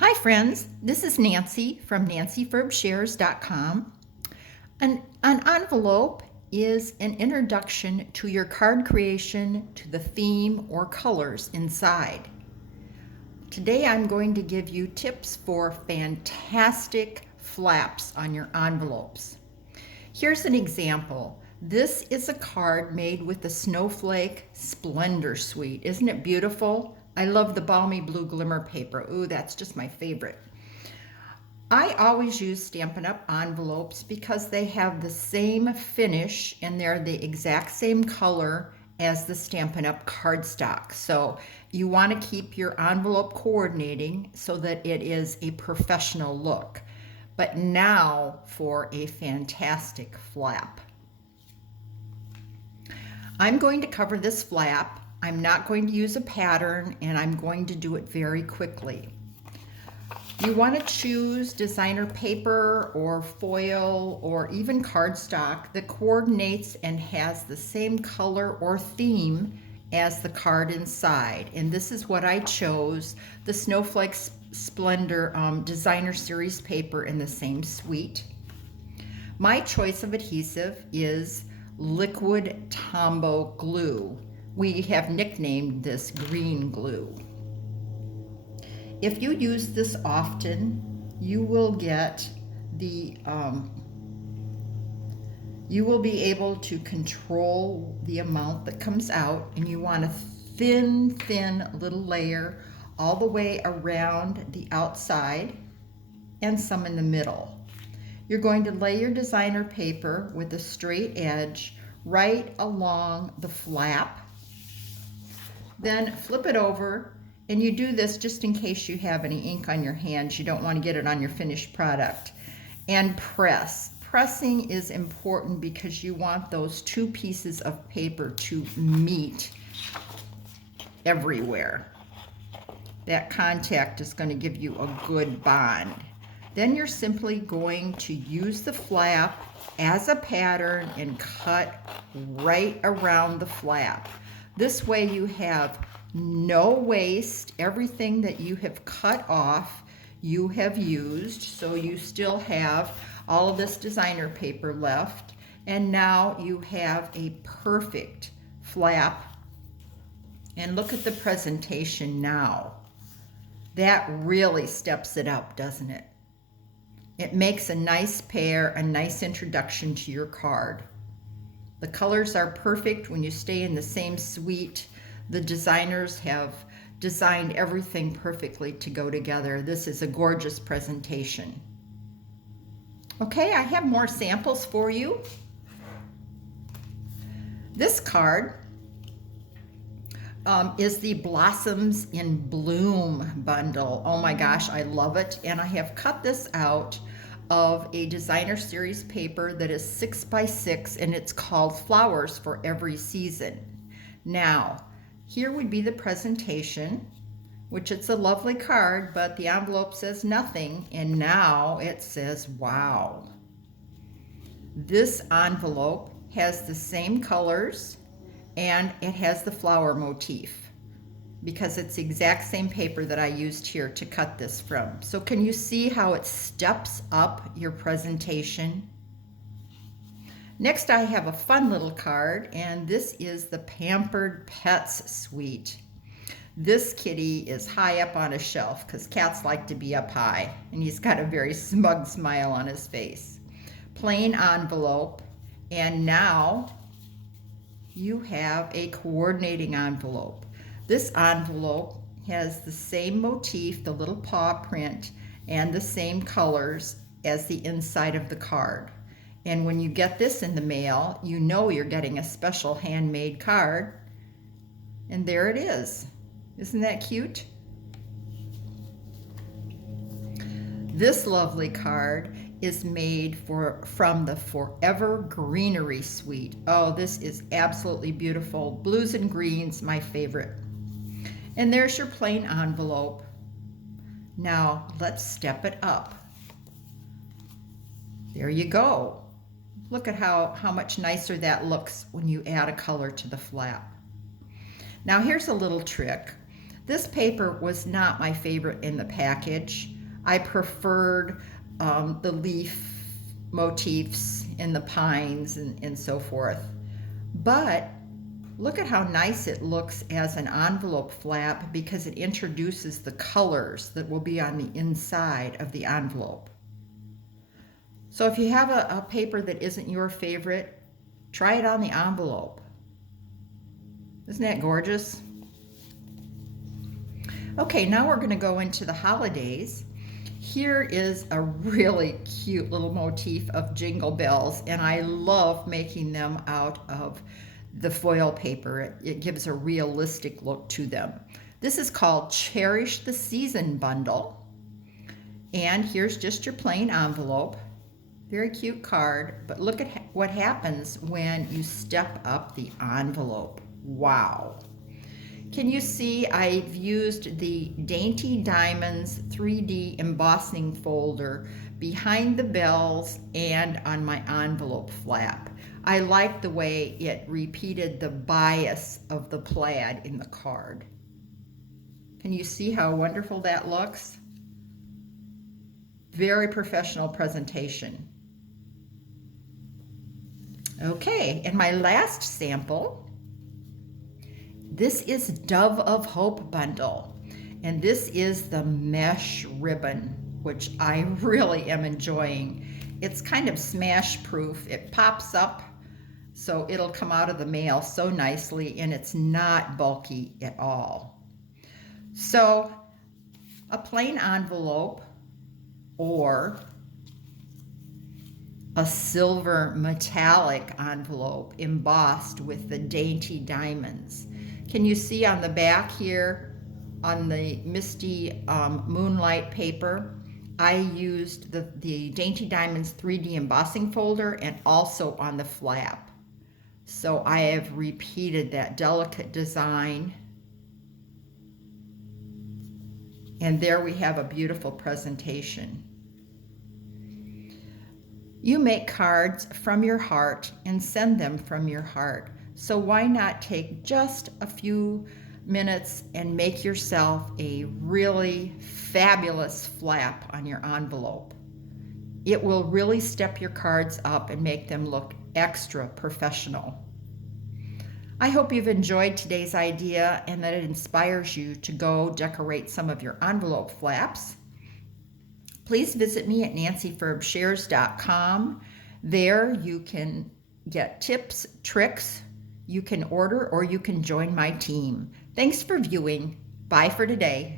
Hi friends, this is Nancy from nancyferbshares.com. An envelope is an introduction to your card creation, to the theme or colors inside. Today I'm going to give you tips for fantastic flaps on your envelopes. Here's an example. This is a card made with the Snowflake Splendor Suite. Isn't it beautiful? I love the balmy blue glimmer paper. Ooh, that's just my favorite. I always use Stampin' Up! Envelopes because they have the same finish and they're the exact same color as the Stampin' Up! Cardstock. So you want to keep your envelope coordinating so that it is a professional look. But now for a fantastic flap. I'm going to cover this flap. I'm not going to use a pattern and I'm going to do it very quickly. You want to choose designer paper or foil or even cardstock that coordinates and has the same color or theme as the card inside. And this is what I chose, the Snowflake Splendor Designer Series paper in the same suite. My choice of adhesive is liquid Tombow glue. We have nicknamed this green glue. If you use this often, you will get you will be able to control the amount that comes out, and you want a thin little layer all the way around the outside and some in the middle. You're going to lay your designer paper with a straight edge right along the flap. Then flip it over, and you do this just in case you have any ink on your hands. You don't want to get it on your finished product. And press. Pressing is important because you want those two pieces of paper to meet everywhere. That contact is going to give you a good bond. Then you're simply going to use the flap as a pattern and cut right around the flap. This way you have no waste. Everything that you have cut off, you have used, so you still have all of this designer paper left. And now you have a perfect flap. And look at the presentation now. That really steps it up, doesn't it? It makes a nice pair, a nice introduction to your card. The colors are perfect when you stay in the same suite. The designers have designed everything perfectly to go together. This is a gorgeous presentation. Okay, I have more samples for you. This card is the Blossoms in Bloom bundle. Oh my gosh, I love it. And I have cut this out of a designer series paper that is 6x6, and it's called Flowers for Every Season. Now, here would be the presentation, which it's a lovely card, but the envelope says nothing, and now it says, wow. This envelope has the same colors, and it has the flower motif, because it's the exact same paper that I used here to cut this from. So can you see how it steps up your presentation? Next, I have a fun little card, and this is the Pampered Pets Suite. This kitty is high up on a shelf because cats like to be up high, and he's got a very smug smile on his face. Plain envelope, and now you have a coordinating envelope. This envelope has the same motif, the little paw print, and the same colors as the inside of the card. And when you get this in the mail, you know you're getting a special handmade card. And there it is. Isn't that cute? This lovely card is made from the Forever Greenery Suite. Oh, this is absolutely beautiful. Blues and greens, my favorite. And there's your plain envelope. Now let's step it up. There you go. Look at how much nicer that looks when you add a color to the flap. Now here's a little trick. This paper was not my favorite in the package. I preferred the leaf motifs in the pines and so forth. But look at how nice it looks as an envelope flap because it introduces the colors that will be on the inside of the envelope. So if you have a paper that isn't your favorite, try it on the envelope. Isn't that gorgeous? Okay, now we're going to go into the holidays. Here is a really cute little motif of jingle bells, and I love making them out of the foil paper. It gives a realistic look to them. This is called Cherish the Season Bundle. And here's just your plain envelope. Very cute card, but look at what happens when you step up the envelope. Wow. Can you see I've used the Dainty Diamonds 3D embossing folder behind the bells and on my envelope flap. I like the way it repeated the bias of the plaid in the card. Can you see how wonderful that looks? Very professional presentation. Okay, and my last sample, this is Dove of Hope bundle, and this is the mesh ribbon, which I really am enjoying. It's kind of smash proof. It pops up, so it'll come out of the mail so nicely, and it's not bulky at all. So a plain envelope or a silver metallic envelope embossed with the Dainty Diamonds. Can you see on the back here on the Misty Moonlight paper, I used the Dainty Diamonds 3D embossing folder and also on the flap. So I have repeated that delicate design. And there we have a beautiful presentation. You make cards from your heart and send them from your heart. So why not take just a few minutes and make yourself a really fabulous flap on your envelope? It will really step your cards up and make them look extra professional. I hope you've enjoyed today's idea and that it inspires you to go decorate some of your envelope flaps. Please visit me at nancyferbshares.com. There you can get tips, tricks, you can order, or you can join my team. Thanks for viewing. Bye for today.